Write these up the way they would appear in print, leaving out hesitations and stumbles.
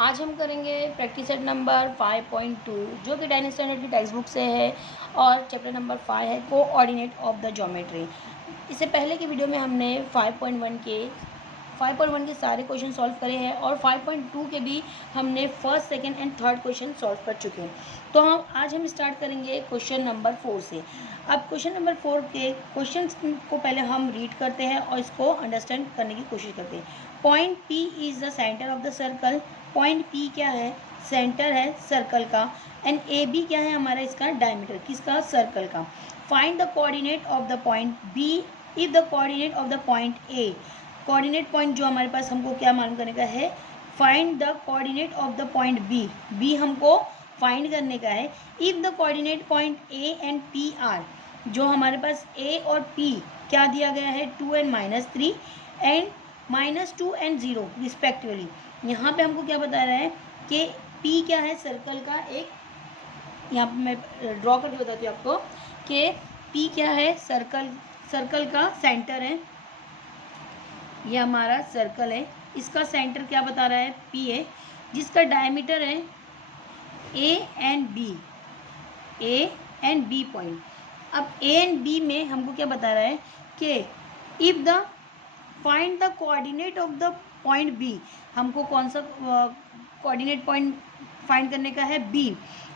आज हम करेंगे प्रैक्टिस सेट नंबर 5.2 जो कि 10th स्टैंडर्ड की टेक्स्ट बुक से है और चैप्टर नंबर 5 है कोऑर्डिनेट ऑफ द ज्योमेट्री। इससे पहले की वीडियो में हमने 5.1 के सारे क्वेश्चन सॉल्व करे हैं और 5.2 के भी हमने first second and third question solve कर चुके हैं। तो आज हम स्टार्ट करेंगे क्वेश्चन नंबर 4 से। अब क्वेश्चन नंबर 4 के क्वेश्चन को पहले हम रीड करते हैं और इसको अंडरस्टैंड करने की कोशिश करते हैं। Point P is the centre of the circle. Point P क्या है? सेंटर है सर्कल का। एंड AB क्या है हमारा? इसका डायमीटर, किसका? सर्कल का। Find the coordinate of the point B if the coordinate of the point A। Coordinate point जो हमारे पास हमको क्या मालूम करने का है? Find the coordinate of the point B हमको फाइंड करने का है। If the coordinate point A and P are, जो हमारे पास A और P क्या दिया गया है? 2 and -3 एंड -2 and 0 रिस्पेक्टिवली। यहाँ पे हमको क्या बता रहा है कि P क्या है? सर्कल का एक, यहाँ पे मैं ड्रॉ करके बताती हूँ आपको कि P क्या है? सर्कल का सेंटर है। ये हमारा सर्कल है, इसका सेंटर क्या बता रहा है? P है, जिसका डायमीटर है A एंड B पॉइंट। अब A एंड B में हमको क्या बता रहा है कि if the find the coordinate of the point B, हमको कौन सा कोऑर्डिनेट पॉइंट फाइंड करने का है? B,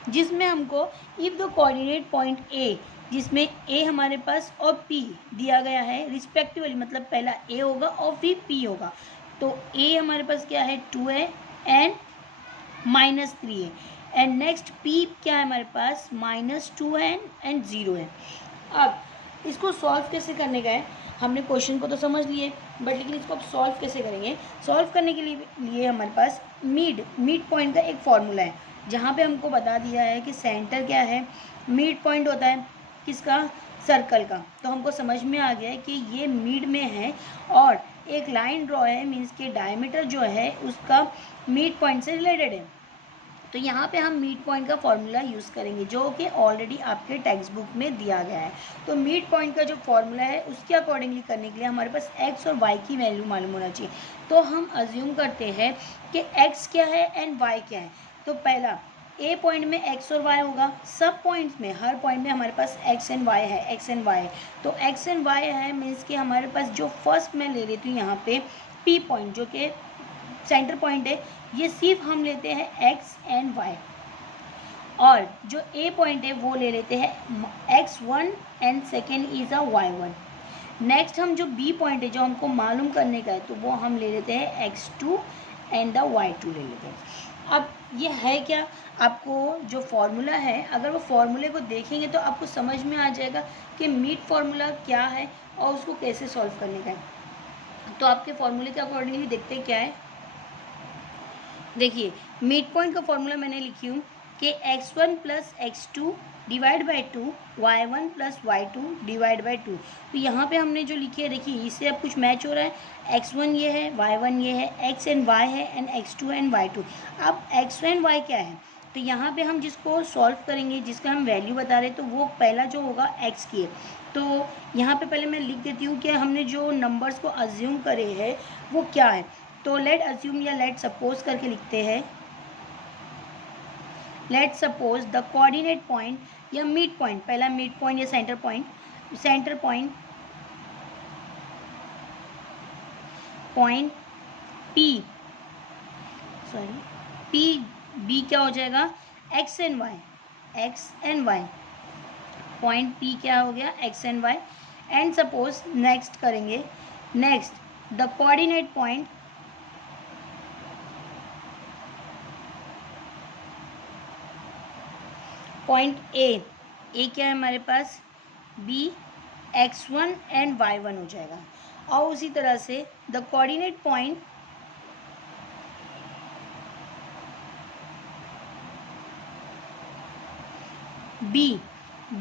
जिसमें हमको if the coordinate point A, जिसमें A हमारे पास और P दिया गया है रिस्पेक्टिवली, मतलब पहला A होगा और फिर P होगा। तो A हमारे पास क्या है? 2 है एंड -3 है। एंड नेक्स्ट P क्या है हमारे पास? -2 है एंड 0 है। अब इसको सॉल्व कैसे करने का है? हमने क्वेश्चन को तो समझ लिए, बट लेकिन इसको अब सॉल्व कैसे करेंगे? सॉल्व करने के लिए हमारे पास मिड पॉइंट का एक फॉर्मूला है, जहाँ पे हमको बता दिया है कि सेंटर क्या है? मिड पॉइंट होता है किसका? सर्कल का। तो हमको समझ में आ गया है कि ये मिड में है और एक लाइन ड्रॉ है, मीन्स के डायमीटर जो है उसका मिड पॉइंट से रिलेटेड है। तो यहाँ पे हम मिड पॉइंट का फॉर्मूला यूज़ करेंगे जो कि ऑलरेडी आपके टेक्स्ट बुक में दिया गया है। तो मिड पॉइंट का जो फॉर्मूला है उसके अकॉर्डिंगली करने के लिए हमारे पास x और y की वैल्यू मालूम होना चाहिए। तो हम अज्यूम करते हैं कि x क्या है एंड y क्या है। तो पहला A पॉइंट में x और y होगा, सब पॉइंट्स में, हर पॉइंट में हमारे पास x एंड y है। तो x एंड y है, मीन्स कि हमारे पास जो फर्स्ट मैं ले लेती हूँ यहाँ पे P पॉइंट, जो कि सेंटर पॉइंट है, ये सिर्फ हम लेते हैं x एंड y, और जो A पॉइंट है वो ले लेते हैं x1 and second is a y1। Next हम जो B पॉइंट है जो हमको मालूम करने का है, तो वो हम ले लेते हैं x2 एंड द y2 ले लेते हैं। अब ये है क्या? आपको जो फॉर्मूला है, अगर वो फॉर्मूले को देखेंगे तो आपको समझ में आ जाएगा कि मिड फॉर्मूला क्या है और उसको कैसे सॉल्व करने का है। तो आपके फॉर्मूले के अकॉर्डिंगली देखते हैं क्या है। देखिए, मिड पॉइंट का फॉर्मूला मैंने लिखी हूँ कि x1 plus x2 divide by 2, y1 plus y2 divide by 2। तो यहाँ पे हमने जो लिखी है, देखिए इससे अब कुछ मैच हो रहा है। x1 ये है, y1 ये है, x एंड y है एंड x2 एंड y2। अब x एंड y क्या है? तो यहाँ पे हम जिसको सॉल्व करेंगे, जिसका हम वैल्यू बता रहे हैं, तो वो पहला जो होगा x की है। तो यहाँ पे पहले मैं लिख देती हूँ कि हमने जो नंबर्स को अज्यूम करे हैं वो क्या है। तो लेट अज्यूम या लेट सपोज करके लिखते हैं। Let suppose the coordinate point या मिड पॉइंट, पहला मिड पॉइंट या centre point point P B क्या हो जाएगा? x and y। Point P क्या हो गया? x and y। And suppose next करेंगे, next the coordinate point A क्या है हमारे पास? B x1 एंड y1 हो जाएगा। और उसी तरह से द कोऑर्डिनेट पॉइंट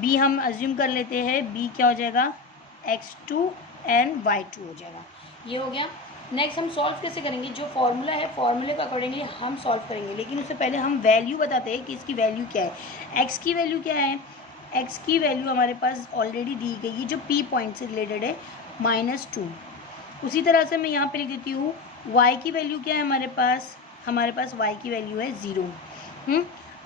B हम अज्यूम कर लेते हैं, B क्या हो जाएगा? x2 एंड y2 हो जाएगा। ये हो गया। नेक्स्ट हम सॉल्व कैसे करेंगे? जो फॉर्मूला है, फॉर्मूले के अकॉर्डिंगली हम सॉल्व करेंगे, लेकिन उससे पहले हम वैल्यू बताते हैं कि इसकी वैल्यू क्या है। x की वैल्यू क्या है? x की वैल्यू हमारे पास ऑलरेडी दी गई है जो P पॉइंट से रिलेटेड है, -2। उसी तरह से मैं यहाँ पे लिख देती हूँ y की वैल्यू क्या है हमारे पास? हमारे पास y की वैल्यू है 0।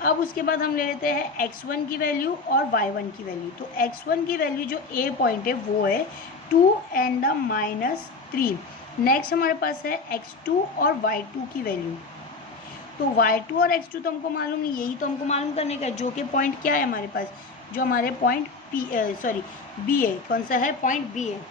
अब उसके बाद हम ले लेते हैं x1 की वैल्यू और y1 की वैल्यू। तो x1 की वैल्यू जो a पॉइंट है वो है 2 एंड द -3। नेक्स्ट हमारे पास है x2 और y2 की वैल्यू। तो y2 और x2 तो हमको मालूम नहीं, यही तो हमको मालूम करने का है, जो कि पॉइंट क्या है हमारे पास, जो हमारे पॉइंट बी है। कौन सा है? पॉइंट बी है।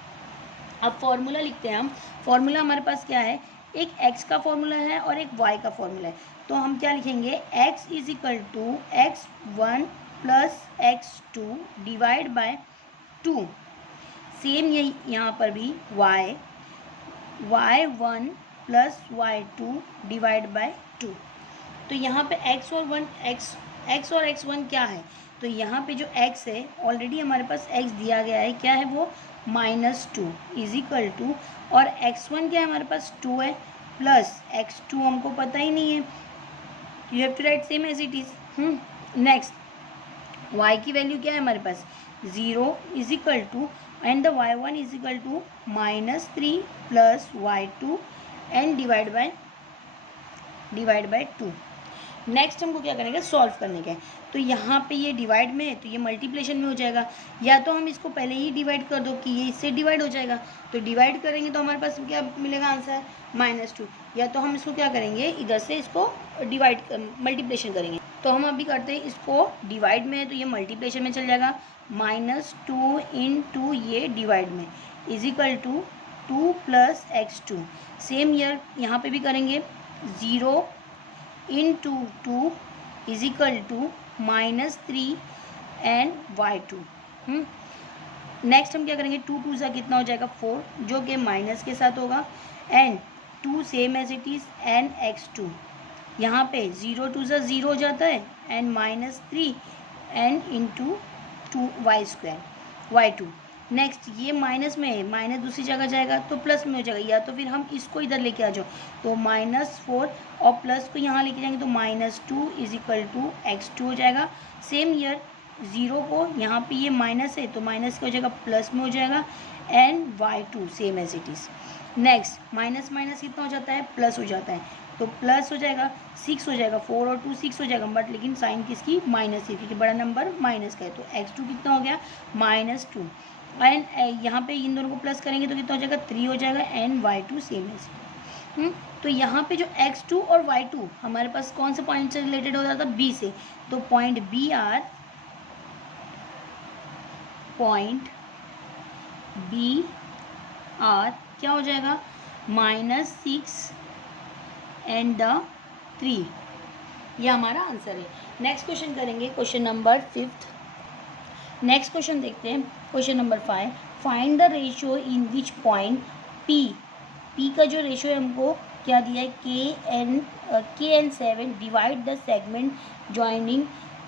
अब फॉर्मूला लिखते हैं हम। फॉर्मूला हमारे पास क्या है, एक x का फॉर्मूला है और एक y का फॉर्मूला है। तो हम क्या लिखेंगे, x is equal to x1 plus x2 divide by 2। Same यही यहाँ पर भी y1 plus y2 divide by 2। तो यहाँ पे x और x1 क्या है, तो यहाँ पे जो x है ऑलरेडी हमारे पास x दिया गया है, क्या है वो, -2 इज इक्वल टू, और x1 क्या है हमारे पास 2 है, प्लस x2 हमको पता ही नहीं है, you have to write same as it is. Next y की वैल्यू क्या है हमारे पास 0 is equal to, and the y1 is equal to -3 plus y2 and divide by 2। Next हमको क्या करेंगे, सॉल्व करने का है। तो यहाँ पे ये डिवाइड में है तो ये मल्टीप्लिकेशन में हो जाएगा, या तो हम इसको पहले ही डिवाइड कर दो कि ये इससे डिवाइड हो जाएगा। तो डिवाइड करेंगे तो हमारे पास क्या मिलेगा आंसर, -2। या तो हम इसको क्या करेंगे, इधर से इसको मल्टीप्लिकेशन करेंगे। तो हम अभी करते हैं इसको डिवाइड में है तो ये मल्टीप्लिकेशन में चल जाएगा, -2 इंटू ये डिवाइड में is equal to 2 plus x2। Same here यहाँ पे भी करेंगे, 0 into 2 is equal to -3 and y2। Next हम क्या करेंगे, 2 2 सा कितना हो जाएगा 4, जो कि माइनस के साथ होगा, and 2 same as it is and x2। यहाँ पे 0 2 सा 0 हो जाता है, and -3 and into 2 y2। Next ये माइनस में है, माइनस दूसरी जगह जाएगा तो प्लस में हो जाएगा, या तो फिर हम इसको इधर लेके आ जाओ तो -4 और प्लस को यहाँ लेके जाएंगे तो -2 इज इक्वल टू x2 हो जाएगा। सेम ईयर 0 को यहाँ पे ये माइनस है तो माइनस का हो जाएगा प्लस में हो जाएगा, and y2 same as it is. Next minus minus कितना हो जाता है, प्लस हो जाता है, तो प्लस हो जाएगा 6 हो जाएगा, 4 और 2 6 हो जाएगा, बट लेकिन साइन किसकी, माइनस की, क्योंकि बड़ा नंबर माइनस का है। तो x2 कितना हो गया, -2, एंड यहाँ पे इन दोनों को प्लस करेंगे तो कितना हो जाएगा 3 हो जाएगा, एंड y2 सेम है। तो यहाँ पे जो x2 और y2 हमारे पास कौन से पॉइंट से रिलेटेड हो जाता है, b से। तो पॉइंट b आर क्या हो जाएगा, -6 एंड द 3। ये हमारा आंसर है। नेक्स्ट क्वेश्चन करेंगे, क्वेश्चन नंबर 5। नेक्स्ट क्वेश्चन देखते हैं, question number 5। Find the ratio in which point P का जो रेशियो है हमको क्या दिया है, kn7 divide the segment joining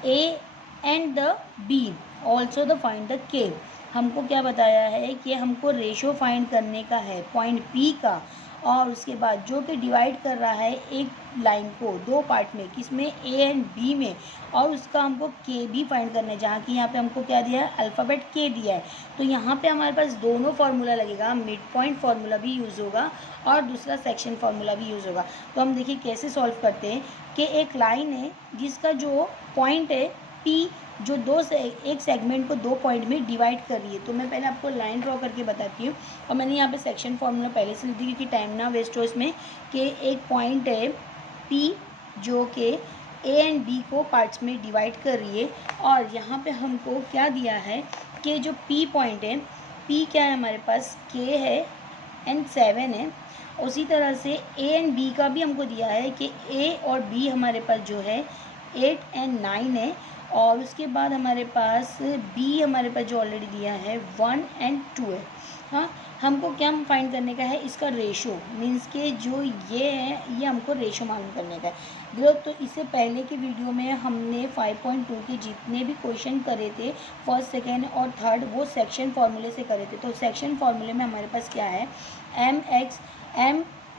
a and the b, also the find the k। हमको क्या बताया है कि हमको रेशियो फाइंड करने का है पॉइंट p का, और उसके बाद जो कि डिवाइड कर रहा है एक लाइन को 2 पार्ट में, किसमें, a एंड b में, और उसका हमको k भी फाइंड करना है, जहाँ कि यहाँ पे हमको क्या दिया है, अल्फ़ाबेट k दिया है। तो यहाँ पे हमारे पास दोनों फार्मूला लगेगा, मिड पॉइंट फार्मूला भी यूज़ होगा और दूसरा सेक्शन फार्मूला भी यूज़ होगा। तो हम देखिए कैसे सॉल्व करते हैं कि एक लाइन है जिसका जो पॉइंट है p, जो एक सेगमेंट को 2 पॉइंट में डिवाइड कर रही है। तो मैं पहले आपको लाइन ड्रॉ करके बताती हूँ, और मैंने यहाँ पे सेक्शन फार्मूला पहले से लिख दी क्योंकि टाइम ना वेस्ट हो इसमें, कि एक पॉइंट है P जो कि A एंड B को पार्ट्स में डिवाइड कर रही है, और यहाँ पे हमको क्या दिया है कि जो P पॉइंट है, P क्या है हमारे पास, K है एंड 7 है। उसी तरह से A एंड B का भी हमको दिया है कि A और B हमारे पास जो है 8 एंड 9 है, और उसके बाद हमारे पास B हमारे पास जो ऑलरेडी दिया है 1 एंड 2 है। हाँ, हमको क्या फाइंड करने का है, इसका रेशो, मीन्स के जो ये है ये हमको रेशो मालूम करने का है। तो इससे पहले के वीडियो में हमने 5.2 के जितने भी क्वेश्चन करे थे फर्स्ट, सेकेंड और थर्ड, वो सेक्शन फार्मूले से करे थे। तो सेक्शन फार्मूले में हमारे पास क्या है,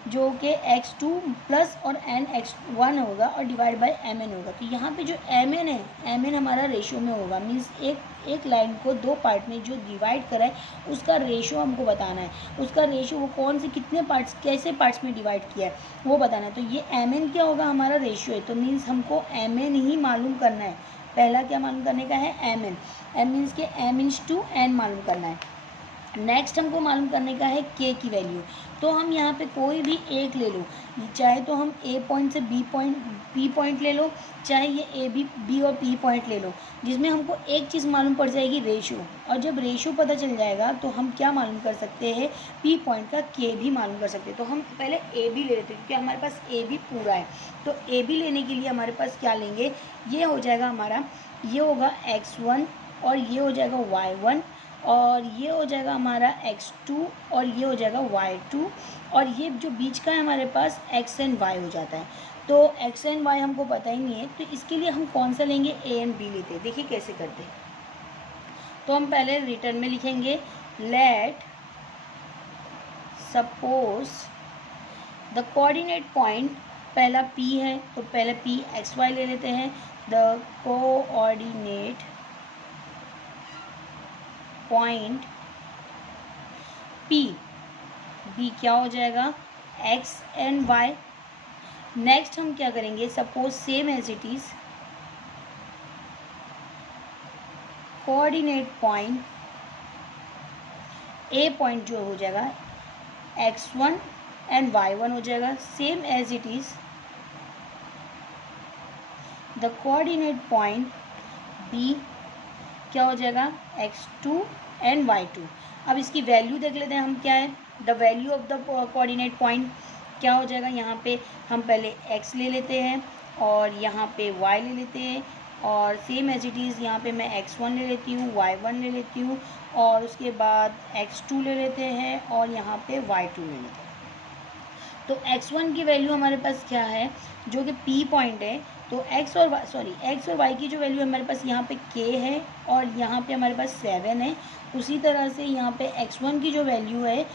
जो कि x2 प्लस और n x1 होगा और डिवाइड बाय mn होगा। तो यहाँ पे जो mn है, mn हमारा रेशियो में होगा, मीन्स एक लाइन को दो पार्ट में जो डिवाइड करा है उसका रेशियो हमको बताना है। उसका रेशियो वो कौन से कितने पार्ट्स कैसे पार्ट्स में डिवाइड किया है वो बताना है। तो ये mn क्या होगा, हमारा रेशियो है, तो मीन्स हमको mn ही मालूम करना है। पहला क्या मालूम करने का है, mn, m मीन्स के m/n मालूम करना है। नेक्स्ट हमको मालूम करने का है k की वैल्यू। तो हम यहाँ पे कोई भी एक ले लो, चाहे तो हम a पॉइंट से b पॉइंट ले लो, चाहे ये b और p पॉइंट ले लो, जिसमें हमको एक चीज़ मालूम पड़ जाएगी, रेशियो। और जब रेशियो पता चल जाएगा तो हम क्या मालूम कर सकते हैं, p पॉइंट का k भी मालूम कर सकते हैं। तो हम पहले a b ले लेते हैं क्योंकि हमारे पास a b पूरा है। तो a b लेने के लिए हमारे पास क्या लेंगे, ये हो जाएगा हमारा, ये होगा x1 और ये हो जाएगा y1 और ये हो जाएगा हमारा x2 और ये हो जाएगा y2 और ये जो बीच का है हमारे पास x एंड y हो जाता है। तो x एंड y हमको पता ही नहीं है, तो इसके लिए हम कौन सा लेंगे, a एंड b लेते हैं। देखिए कैसे करते हैं। तो हम पहले रिटर्न में लिखेंगे late suppose the coordinate point, पहला p है तो पहले p x y ले लेते हैं। The coordinate point P, B क्या हो जाएगा, x एंड y। नेक्स्ट हम क्या करेंगे, suppose same as it is coordinate point A point जो हो जाएगा x1 एंड y1 हो जाएगा, same as it is the coordinate point B क्या हो जाएगा, x2 एंड y2। अब इसकी वैल्यू देख लेते हैं हम क्या है, the value of the coordinate point क्या हो जाएगा, यहाँ पे हम पहले x ले लेते हैं और यहाँ पे y ले लेते हैं और सेम एज इट इज़ यहाँ पे मैं x1 ले लेती हूँ, y1 ले लेती हूँ और उसके बाद x2 ले लेते हैं और यहाँ पे y2 ले लेते हैं। तो x1 की वैल्यू हमारे पास क्या है, जो कि p पॉइंट है, तो x और y की जो वैल्यू हमारे पास यहाँ पे k है और यहाँ पे हमारे पास 7 है। उसी तरह से यहाँ पे x1 की जो वैल्यू है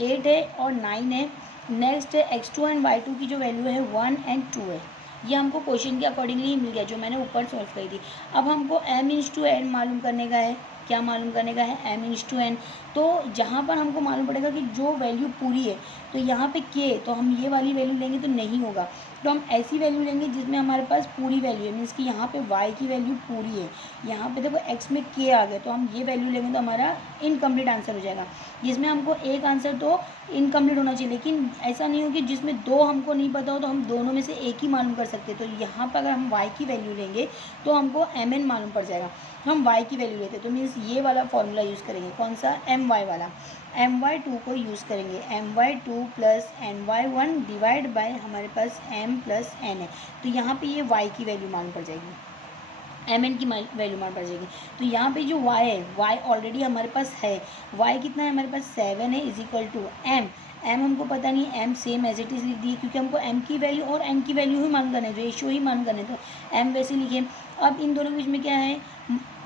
8 है और 9 है। नेक्स्ट है x2 एंड y2 की जो वैल्यू है 1 एंड 2 है। ये हमको क्वेश्चन के अकॉर्डिंगली मिल गया जो मैंने ऊपर सॉल्व करी थी। अब हमको m/n मालूम करने का है, क्या मालूम करने का है, m/n। तो जहाँ पर हमको मालूम पड़ेगा कि जो वैल्यू पूरी है, तो यहाँ पे k, तो हम ये वाली वैल्यू लेंगे तो नहीं होगा, तो हम ऐसी वैल्यू लेंगे जिसमें हमारे पास पूरी वैल्यू है, मीन्स कि यहाँ पे y की वैल्यू पूरी है, यहाँ पे देखो x में k आ गया, तो हम ये वैल्यू लेंगे तो हमारा इनकम्प्लीट आंसर हो जाएगा। जिसमें हमको एक आंसर तो इनकम्प्लीट होना चाहिए, लेकिन ऐसा नहीं हो कि जिसमें दो हमको नहीं पता हो तो हम दोनों में से एक ही मालूम कर सकते। तो यहाँ पर अगर हम y की वैल्यू लेंगे तो हमको mn मालूम पड़ जाएगा। हम y की वैल्यू लेते तो मीन्स ये वाला फॉर्मूला यूज़ करेंगे, कौन सा, my वाला, my2 को यूज़ करेंगे, my2 plus my1 divide by हमारे पास m प्लस n है। तो यहाँ पे ये y की वैल्यू मालूम पड़ जाएगी, mn की वैल्यू मालूम पड़ जाएगी। तो यहाँ पे जो y है, y ऑलरेडी हमारे पास है, y कितना है हमारे पास 7 है, इज इक्वल टू m हमको पता नहीं, m same as it is लिख दिए क्योंकि हमको m की वैल्यू और n की वैल्यू ही मालूम करना है, रेशियो ही मालूम करना है, तो m वैसे लिखे। अब इन दोनों के बीच में क्या है,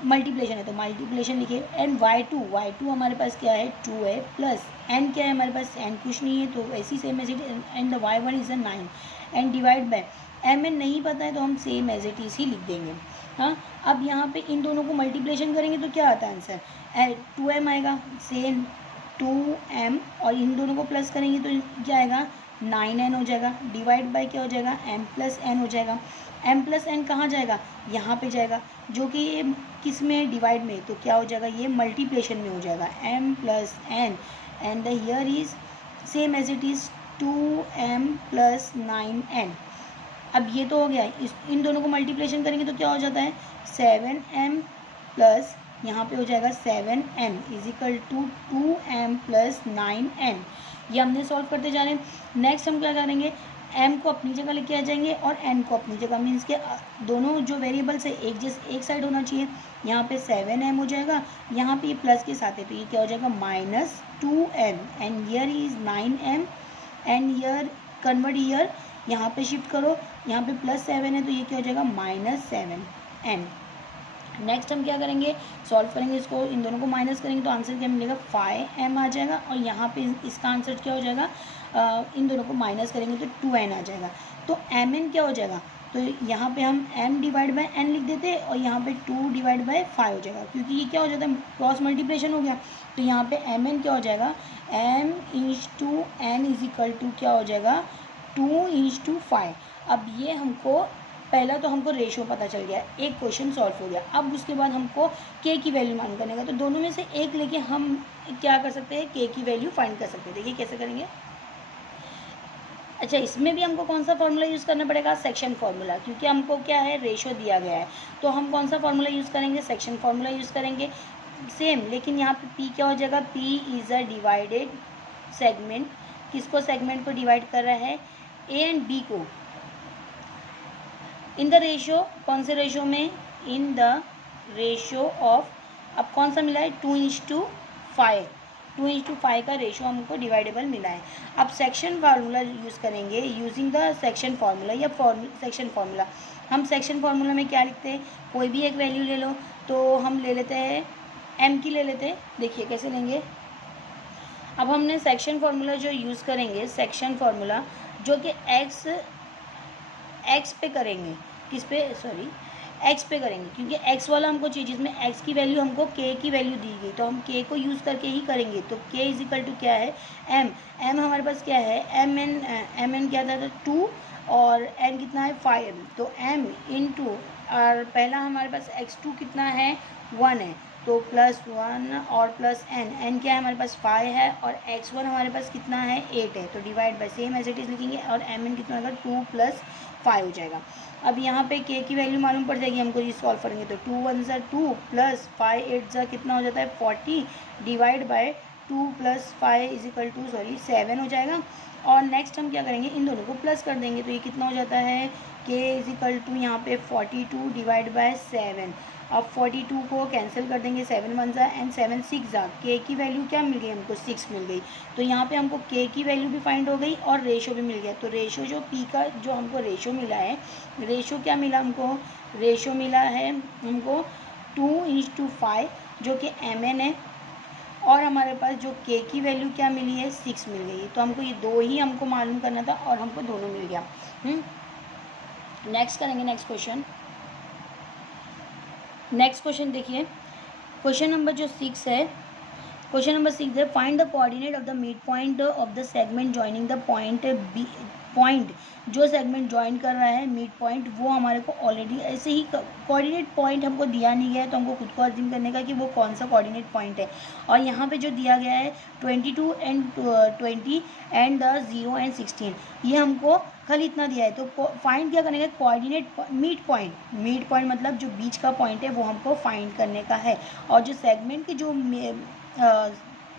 मल्टीप्लेशन है, तो मल्टीप्लेशन लिखे। एंड y2 हमारे पास क्या है, 2 है, प्लस n क्या है हमारे पास, n कुछ नहीं है, तो ऐसी same as it, and the y1 is 9 and divide by mn नहीं पता है तो हम सेम एज इट इज़ ही लिख देंगे। हाँ, अब यहाँ पे इन दोनों को मल्टीप्लेशन करेंगे तो क्या आता है आंसर, 2m आएगा, सेम 2m, और इन दोनों को प्लस करेंगे तो क्या आएगा, 9n हो जाएगा, डिवाइड बाय क्या हो जाएगा, m प्लस n हो जाएगा। m प्लस n कहाँ जाएगा, यहाँ पे जाएगा, जो कि ये किस में, डिवाइड में, तो क्या हो जाएगा, ये मल्टीप्लेशन में हो जाएगा, m plus n and the here is same as it is 2m plus 9n। अब ये तो हो गया, इन दोनों को मल्टीप्लेशन करेंगे तो क्या हो जाता है, 7m प्लस यहाँ पे हो जाएगा 7m is equal to 2m plus 9n। ये हमने सॉल्व करते जा रहे हैं। नेक्स्ट हम क्या करेंगे, m को अपनी जगह लेके आ जाएंगे और n को अपनी जगह, मीन्स के दोनों जो वेरिएबल्स है एक साइड होना चाहिए। यहाँ पे 7m हो जाएगा, यहाँ पे ये प्लस के साथ है तो ये क्या हो जाएगा, -2m and year is 9m and year convert year, यहाँ पे शिफ्ट करो, यहाँ पे +7 है तो ये क्या हो जाएगा, -7n। नेक्स्ट हम क्या करेंगे, सॉल्व करेंगे इसको, इन दोनों को माइनस करेंगे तो आंसर क्या मिलेगा, 5m आ जाएगा, और यहाँ पे इसका आंसर क्या हो जाएगा, इन दोनों को माइनस करेंगे तो 2n आ जाएगा। तो mn क्या हो जाएगा, तो यहाँ पे हम m डिवाइड बाई n लिख देते और यहाँ पे 2 डिवाइड बाई 5 हो जाएगा, क्योंकि ये क्या हो जाता है, क्रॉस मल्टीप्लिकेशन हो गया। तो यहाँ पे mn क्या हो जाएगा, m inch to n is equal to क्या हो जाएगा, 2 इंच टू 5। अब ये हमको पहला तो हमको रेशो पता चल गया, एक क्वेश्चन सॉल्व हो गया। अब उसके बाद हमको के की वैल्यू मालूम करने का, तो दोनों में से एक लेके हम क्या कर सकते हैं, के की वैल्यू फाइंड कर सकते हैं। देखिए कैसे करेंगे। अच्छा, इसमें भी हमको कौन सा फार्मूला यूज़ करना पड़ेगा, सेक्शन फार्मूला, क्योंकि हमको क्या है, रेशो दिया गया है। तो हम कौन सा फार्मूला यूज़ करेंगे, सेक्शन फार्मूला यूज़ करेंगे सेम। लेकिन यहाँ पे पी क्या हो जाएगा, P is a divided segment. किसको, सेगमेंट को डिवाइड कर रहा है, ए एंड बी को, इन द रेशो, कौन से रेशो में, इन द रेशो ऑफ, अब कौन सा मिला है, 2:5, 2:5 का रेशो हमको डिवाइडेबल मिला है। अब सेक्शन फार्मूला यूज़ करेंगे, यूजिंग द सेक्शन फार्मूला या सेक्शन फार्मूला। हम सेक्शन फार्मूला में क्या लिखते हैं, कोई भी एक वैल्यू ले लो, तो हम ले लेते हैं m की ले लेते हैं। देखिए कैसे लेंगे। अब हमने सेक्शन फार्मूला जो यूज़ करेंगे, सेक्शन फार्मूला जो कि एक्स पे करेंगे, किस पे, सॉरी एक्स पे करेंगे, क्योंकि एक्स वाला हमको चाहिए, जिसमें एक्स की वैल्यू हमको के की वैल्यू दी गई, तो हम के को यूज़ करके ही करेंगे। तो के इज इक्वल टू क्या है, एम हमारे पास क्या है, एम एन क्या था, 2 और एन कितना है, 5। तो एम इन टू, और पहला हमारे पास x2 कितना है, 1 है, तो +1 और प्लस एन क्या है हमारे पास 5 है, और x1 हमारे पास कितना है, 8 है। तो divide by same as it is लिखेंगे, और एम एन कितना होगा, 2 + 5 हो जाएगा। अब यहाँ पे के की वैल्यू मालूम पड़ जाएगी हमको, ये सॉल्व करेंगे तो 2 1 ज़ा 2 + 5 8 ज़ा कितना हो जाता है, 40, divide by 2 + 5 is equal to 7 हो जाएगा। और नेक्स्ट हम क्या करेंगे, इन दोनों को प्लस कर देंगे, तो ये कितना हो जाता है, के इज इक्वल टू यहाँ पे 42 डिवाइड बाय 7। अब 42 को कैंसिल कर देंगे, 7 1 ज़ा एंड 7 6 ज़ा, के की वैल्यू क्या मिल गई हमको, 6 मिल गई। तो यहाँ पे हमको के की वैल्यू भी फाइंड हो गई और रेशो भी मिल गया। तो रेशो जो पी का जो हमको रेशो मिला है, रेशो क्या मिला हमको, रेशो मिला है हमको 2:5 जो कि mn है, और हमारे पास जो के की वैल्यू क्या मिली है, 6 मिल गई। तो हमको ये दो ही हमको मालूम करना था और हमको दोनों मिल गया। नेक्स्ट करेंगे, नेक्स्ट क्वेश्चन देखिए, क्वेश्चन नंबर जो 6 है, क्वेश्चन नंबर 6 है, find the coordinate of the mid point of the segment joining the point B. Point जो सेगमेंट ज्वाइन कर रहा है, मिड पॉइंट, वो हमारे को ऑलरेडी ऐसे ही कोऑर्डिनेट पॉइंट हमको दिया नहीं गया है, तो हमको खुद को अज्यूम करने का कि वो कौन सा कोऑर्डिनेट पॉइंट है। और यहाँ पे जो दिया गया है 22 एंड 20 एंड द 0 एंड 16, ये हमको खाली इतना दिया है। तो फाइंड क्या करने का, कोऑर्डिनेट मिड पॉइंट मतलब जो बीच का पॉइंट है वो हमको फाइंड करने का है। और जो सेगमेंट के जो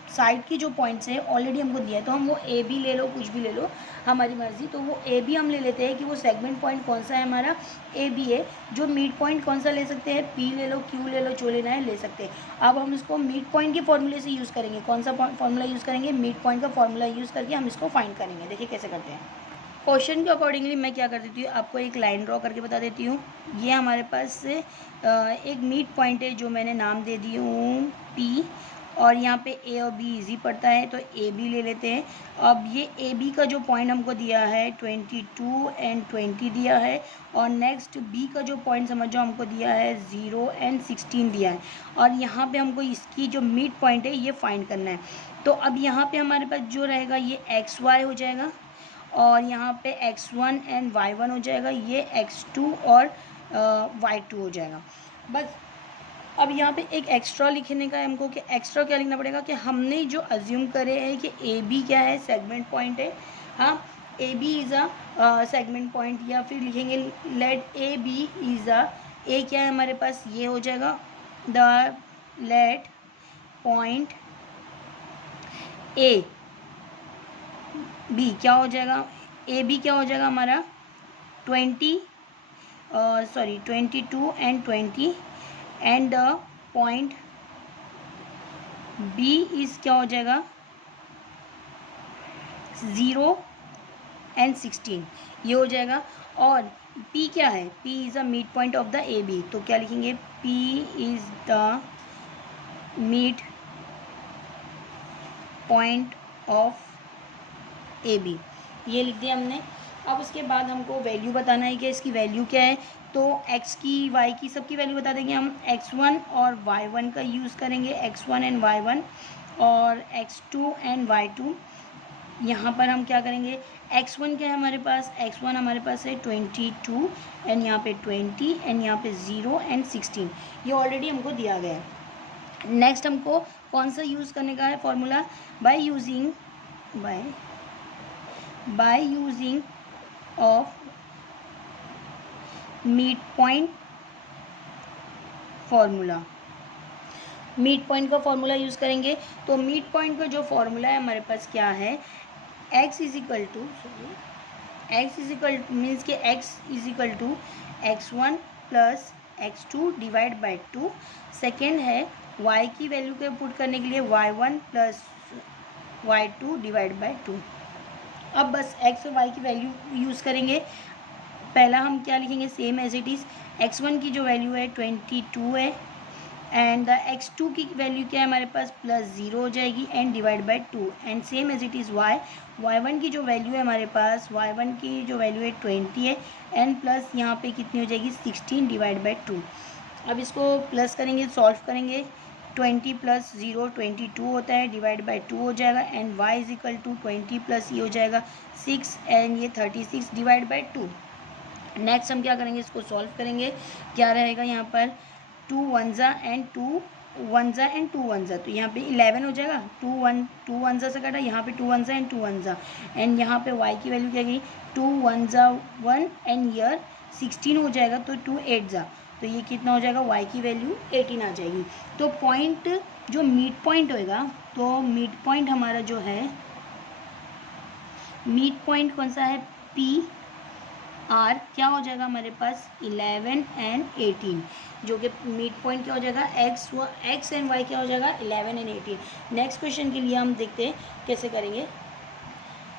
साइड की जो पॉइंट्स है ऑलरेडी हमको दिया है, तो हम वो ए बी ले लो, कुछ भी ले लो, हमारी मर्जी। तो वो ए बी हम ले लेते हैं कि वो सेगमेंट पॉइंट कौन सा है हमारा, ए बी है। जो मिड पॉइंट कौन सा ले सकते हैं, पी ले लो, क्यू ले लो, जो लेना है ले सकते हैं। अब हम इसको मिड पॉइंट के फॉर्मूले से यूज़ करेंगे। कौन सा फॉर्मूला यूज़ करेंगे, मिड पॉइंट का फॉर्मूला यूज़ करके हम इसको फाइंड करेंगे। देखिए कैसे करते हैं। क्वेश्चन के अकॉर्डिंगली मैं क्या कर देती हूँ, आपको एक लाइन ड्रॉ करके बता देती हूँ। ये हमारे पास एक मिड पॉइंट है जो मैंने नाम दे दी हूँ पी, और यहाँ पे ए और बी इजी पड़ता है तो ए बी ले लेते हैं। अब ये ए बी का जो पॉइंट हमको दिया है 22 एंड 20 दिया है, और नेक्स्ट बी का जो पॉइंट समझो हमको दिया है 0 एंड 16 दिया है, और यहाँ पे हमको इसकी जो मिड पॉइंट है ये फाइंड करना है। तो अब यहाँ पे हमारे पास जो रहेगा ये एक्स वाई हो जाएगा, और यहाँ पे x1 एंड y1 हो जाएगा, ये x2 और y2 हो जाएगा। बस अब यहाँ पे एक एक्स्ट्रा लिखने का है हमको, कि एक्स्ट्रा क्या लिखना पड़ेगा, कि हमने जो अज्यूम करे हैं कि ए बी क्या है, सेगमेंट पॉइंट है। हाँ, A B is a segment point, या फिर लिखेंगे let A B is a, A क्या है हमारे पास, ये हो जाएगा the let point A B क्या हो जाएगा, ए बी क्या हो जाएगा हमारा 22 and 20, and the point B is क्या हो जाएगा 0 एंड 16, ये हो जाएगा। और P क्या है, P is the mid point of the A B, तो क्या लिखेंगे, P is the mid point of A B, ये लिख दिया हमने। अब उसके बाद हमको वैल्यू बताना है कि इसकी वैल्यू क्या है। तो x की y की सबकी वैल्यू बता देंगे हम। x1 और y1 का यूज़ करेंगे, x1 एंड y1 और x2 एंड y2। यहाँ पर हम क्या करेंगे, x1 क्या है हमारे पास, x1 हमारे पास है 22 एंड यहाँ पे 20 एंड यहाँ पे 0 एंड 16, ये ऑलरेडी हमको दिया गया है। नेक्स्ट हमको कौन सा यूज़ करने का है formula, by using of mid point formula. Mid point का फॉर्मूला यूज़ करेंगे। तो मिड पॉइंट का जो फॉर्मूला है हमारे पास क्या है, x is equal to means के x is equal to x1 plus x2 divide by 2। Second है y की वैल्यू को पुट करने के लिए y1 plus y2 divide by 2। अब बस x और y की वैल्यू यूज़ करेंगे। पहला हम क्या लिखेंगे, same as it is. x1 की जो वैल्यू है 22 है एंड द x2 की वैल्यू क्या है हमारे पास, +0 हो जाएगी and divide by 2 and same as it is y1 की जो वैल्यू है हमारे पास, y1 की जो वैल्यू है 20 है एंड प्लस यहाँ पे कितनी हो जाएगी 16 डिवाइड बाई 2। अब इसको प्लस करेंगे, सॉल्व करेंगे। 20 + 0 22 होता है, डिवाइड बाई 2 हो जाएगा and y is equal to 20 + ये हो जाएगा 6 एंड ये 36 डिवाइड बाई 2। नेक्स्ट हम क्या करेंगे, इसको सॉल्व करेंगे। क्या रहेगा यहाँ पर, 2 1 एंड 2 1 एंड 2 1 तो यहाँ पे 11 हो जाएगा। 2 1 से कटा, यहाँ पे 2 1 एंड 2 1 एंड यहाँ पे y की वैल्यू क्या गई, 2 1 1 एंड ईयर 16 हो जाएगा तो 2 8 तो ये कितना हो जाएगा, y की वैल्यू 18 आ जाएगी। तो पॉइंट जो मिड पॉइंट होएगा, तो मिड पॉइंट हमारा जो है, मिड पॉइंट कौन सा है, P R क्या हो जाएगा हमारे पास 11 एंड 18, जो कि मिड पॉइंट क्या हो जाएगा, x एंड y क्या हो जाएगा 11 एंड 18। नेक्स्ट क्वेश्चन के लिए हम देखते हैं कैसे करेंगे।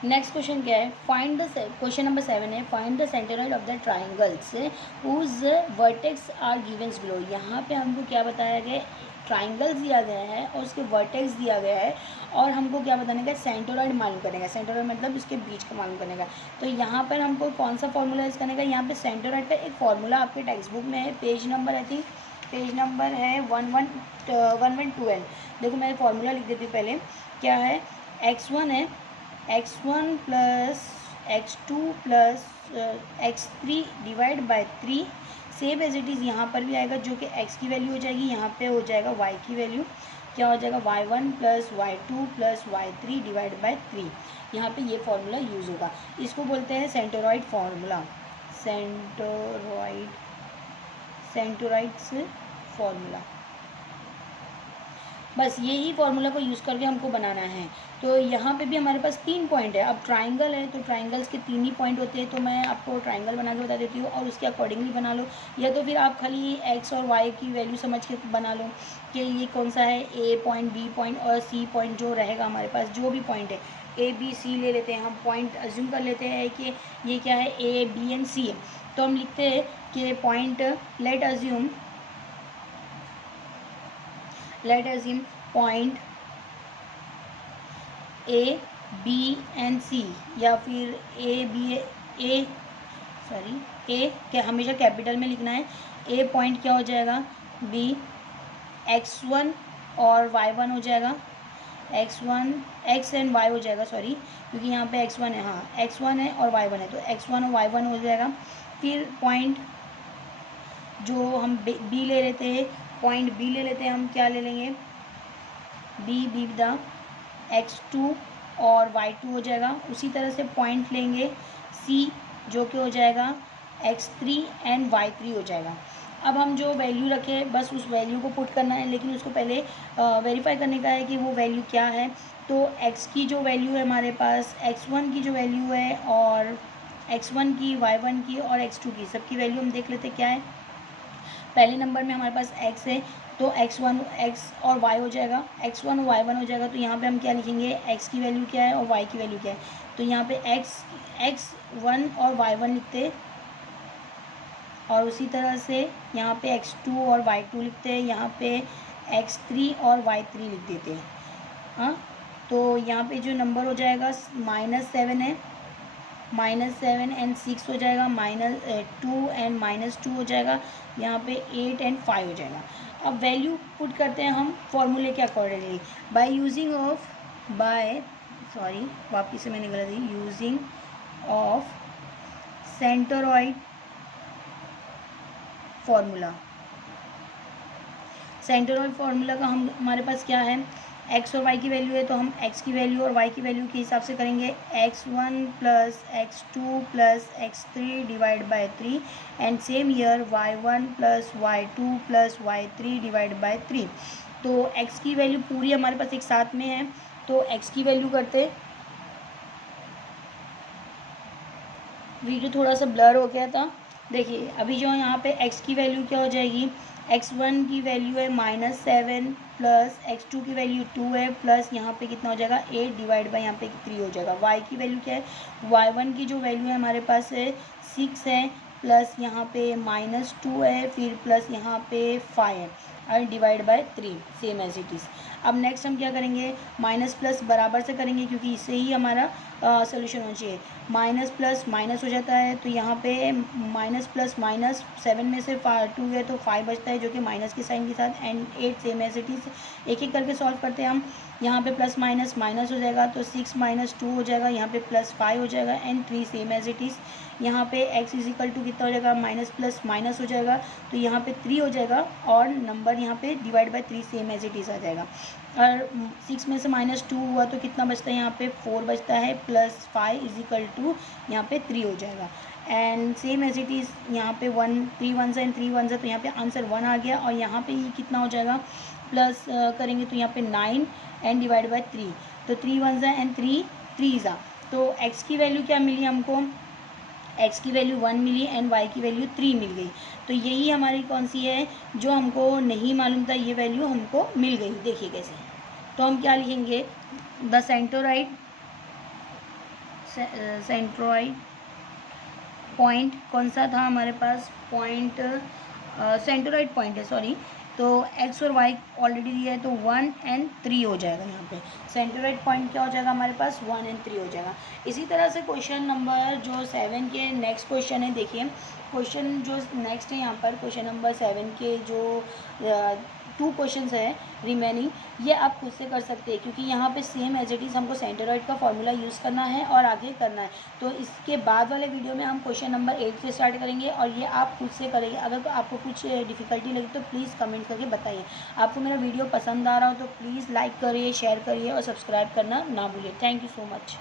नेक्स्ट क्वेश्चन क्या है, फाइंड द, क्वेश्चन नंबर 7 है, find the centroid of the triangles whose vertex are givens below. यहाँ पे हमको क्या बताया गया, ट्राइंगल्स दिया गया है और उसके वर्टेक्स दिया गया है और हमको क्या बताने का, सेंटरोइड मालूम करने का। सेंटरोइड मतलब इसके बीच का मालूम करने का। तो यहाँ पर हमको कौन सा फॉर्मूला यूज़ करने का, यहाँ पे सेंटरोइड का एक फॉर्मूला आपके टेक्स्ट बुक में है, page number I think page number है 1112। देखो मैं फॉर्मूला लिख देती हूँ पहले। क्या है, x1 है, x1 plus x2 plus x3 divide by 3, same as it is यहाँ पर भी आएगा, जो कि x की वैल्यू हो जाएगी, यहाँ पे हो जाएगा y की वैल्यू, क्या हो जाएगा y1 plus y2 plus y3 divide by 3। यहाँ पे ये फॉर्मूला यूज़ होगा। इसको बोलते हैं सेंटरोइड फॉर्मूला, सेंटरोइड्स फॉर्मूला। बस यही फॉर्मूला को यूज़ करके हमको बनाना है। तो यहाँ पे भी हमारे पास 3 पॉइंट है। अब ट्राइंगल है तो ट्राइंगल्स के 3 ही पॉइंट होते हैं, तो मैं आपको ट्राइंगल बना के बता देती हूँ और उसके अकॉर्डिंगली बना लो, या तो फिर आप खाली x और y की वैल्यू समझ के बना लो कि ये कौन सा है, a पॉइंट, b पॉइंट और c पॉइंट जो रहेगा हमारे पास, जो भी पॉइंट है a b c ले लेते हैं हम, पॉइंट अज्यूम कर लेते हैं कि ये क्या है, a b एंड c है। तो हम लिखते हैं कि point let assume point A B and C, या फिर A क्या हमेशा कैपिटल में लिखना है। A पॉइंट क्या हो जाएगा, B x1 और y1 हो जाएगा, x एंड y हो जाएगा, सॉरी क्योंकि यहाँ पे x1 है, हाँ x1 है और y1 है, तो x1 और y1 हो जाएगा। फिर पॉइंट जो हम B ले लेते हैं, पॉइंट B ले लेते हैं हम, क्या ले लेंगे, बी द x2 और y2 हो जाएगा। उसी तरह से पॉइंट लेंगे C जो कि हो जाएगा x3 एंड y3 हो जाएगा। अब हम जो वैल्यू रखें बस उस वैल्यू को पुट करना है, लेकिन उसको पहले वेरीफाई करने का है कि वो वैल्यू क्या है। तो x की जो वैल्यू है हमारे पास, x1 की जो वैल्यू है और x1 की, y1 की और x2 की, सबकी वैल्यू हम देख लेते क्या है। पहले नंबर में हमारे पास x है तो x1 x और y हो जाएगा, x1 और y1 हो जाएगा। तो यहाँ पे हम क्या लिखेंगे, x की वैल्यू क्या है और y की वैल्यू क्या है। तो यहाँ पे x1 और y1 लिखते, और उसी तरह से यहाँ पे x2 और y2 लिखते हैं, यहाँ पे x3 और y3 लिख देते हैं। हाँ, तो यहाँ पे जो नंबर हो जाएगा -7 है, -7 एंड 6 हो जाएगा, -2 एंड -2 हो जाएगा, यहाँ पे 8 एंड 5 हो जाएगा। अब वैल्यू पुट करते हैं हम फॉर्मूले के अकॉर्डिंगली वापिस से मैंने गलत दी, यूजिंग ऑफ सेंटरॉइड फार्मूला। सेंटरॉइड फार्मूला का हमारे पास क्या है, x और y की वैल्यू है, तो हम x की वैल्यू और y की वैल्यू के हिसाब से करेंगे, x1 plus x2 plus x3 divide by 3 and same year y1 plus y2 plus y3 divide by 3। तो x की वैल्यू पूरी हमारे पास एक साथ में है, तो x की वैल्यू करते, वीडियो थोड़ा सा ब्लर हो गया था, देखिए अभी जो यहाँ पे x की वैल्यू क्या हो जाएगी, x1 की वैल्यू है -7 प्लस x2 की वैल्यू 2 है, प्लस यहाँ पे कितना हो जाएगा 8 डिवाइड बाई यहाँ पे 3 हो जाएगा। y की वैल्यू क्या है, y1 की जो वैल्यू है हमारे पास है 6 है, प्लस यहाँ पे -2 है, फिर प्लस यहाँ पे 5 है और divide by 3, same as it is. अब नेक्स्ट हम क्या करेंगे, माइनस प्लस बराबर से करेंगे क्योंकि इससे ही हमारा सोल्यूशन होना चाहिए। माइनस प्लस माइनस हो जाता है, तो यहाँ पे माइनस प्लस माइनस 7 में से 2 है तो 5 बचता है जो कि माइनस के साइन के साथ, and 8 same as it is. एक एक करके सॉल्व करते हैं हम, यहाँ पे प्लस माइनस माइनस हो जाएगा तो 6 - 2 हो जाएगा, यहाँ पे प्लस 5 हो जाएगा and 3 same as it is. यहाँ पे x इजिकल टू कितना हो जाएगा, माइनस प्लस माइनस हो जाएगा तो यहाँ पे 3 हो जाएगा और नंबर यहाँ पे divide by 3 same as it is आ जाएगा। और 6 में से -2 हुआ तो कितना बचता है, यहाँ पे 4 बचता है, प्लस 5 इजिकल टू यहाँ पे 3 हो जाएगा and same as it is. यहाँ पे 3 1 एंड 3 1 तो यहाँ पे आंसर 1 आ गया, और यहाँ पे ये कितना हो जाएगा, प्लस करेंगे तो यहाँ पे 9 एंड डिवाइड बाय 3, तो 3 1 एंड 3 3 तो x की वैल्यू क्या मिली हमको, x की वैल्यू 1 मिली एंड y की वैल्यू 3 मिल गई। तो यही हमारी कौन सी है, जो हमको नहीं मालूम था ये वैल्यू हमको मिल गई। देखिए कैसे, तो हम क्या लिखेंगे, द सेंट्रोइड पॉइंट कौन सा था हमारे पास, पॉइंट सेंट्रोइड पॉइंट है, सॉरी। तो x और y ऑलरेडी दिया है तो 1 एंड 3 हो जाएगा। यहाँ पे सेंट्रोइड पॉइंट क्या हो जाएगा हमारे पास, 1 एंड 3 हो जाएगा। इसी तरह से क्वेश्चन नंबर जो 7 के नेक्स्ट क्वेश्चन है, देखिए क्वेश्चन जो नेक्स्ट है यहाँ पर, क्वेश्चन नंबर 7 के जो 2 क्वेश्चन है रिमेनिंग, ये आप खुद से कर सकते हैं क्योंकि यहाँ पे सेम एज इट इज़ हमको सेंट्रोइड का फॉर्मूला यूज़ करना है और आगे करना है। तो इसके बाद वाले वीडियो में हम क्वेश्चन नंबर 8 से स्टार्ट करेंगे और ये आप खुद से करेंगे। अगर तो आपको कुछ डिफ़िकल्टी लगी तो प्लीज़ कमेंट करके बताइए। आपको मेरा वीडियो पसंद आ रहा हो तो प्लीज़ लाइक करिए, शेयर करिए और सब्सक्राइब करना ना भूलिए। Thank you so much.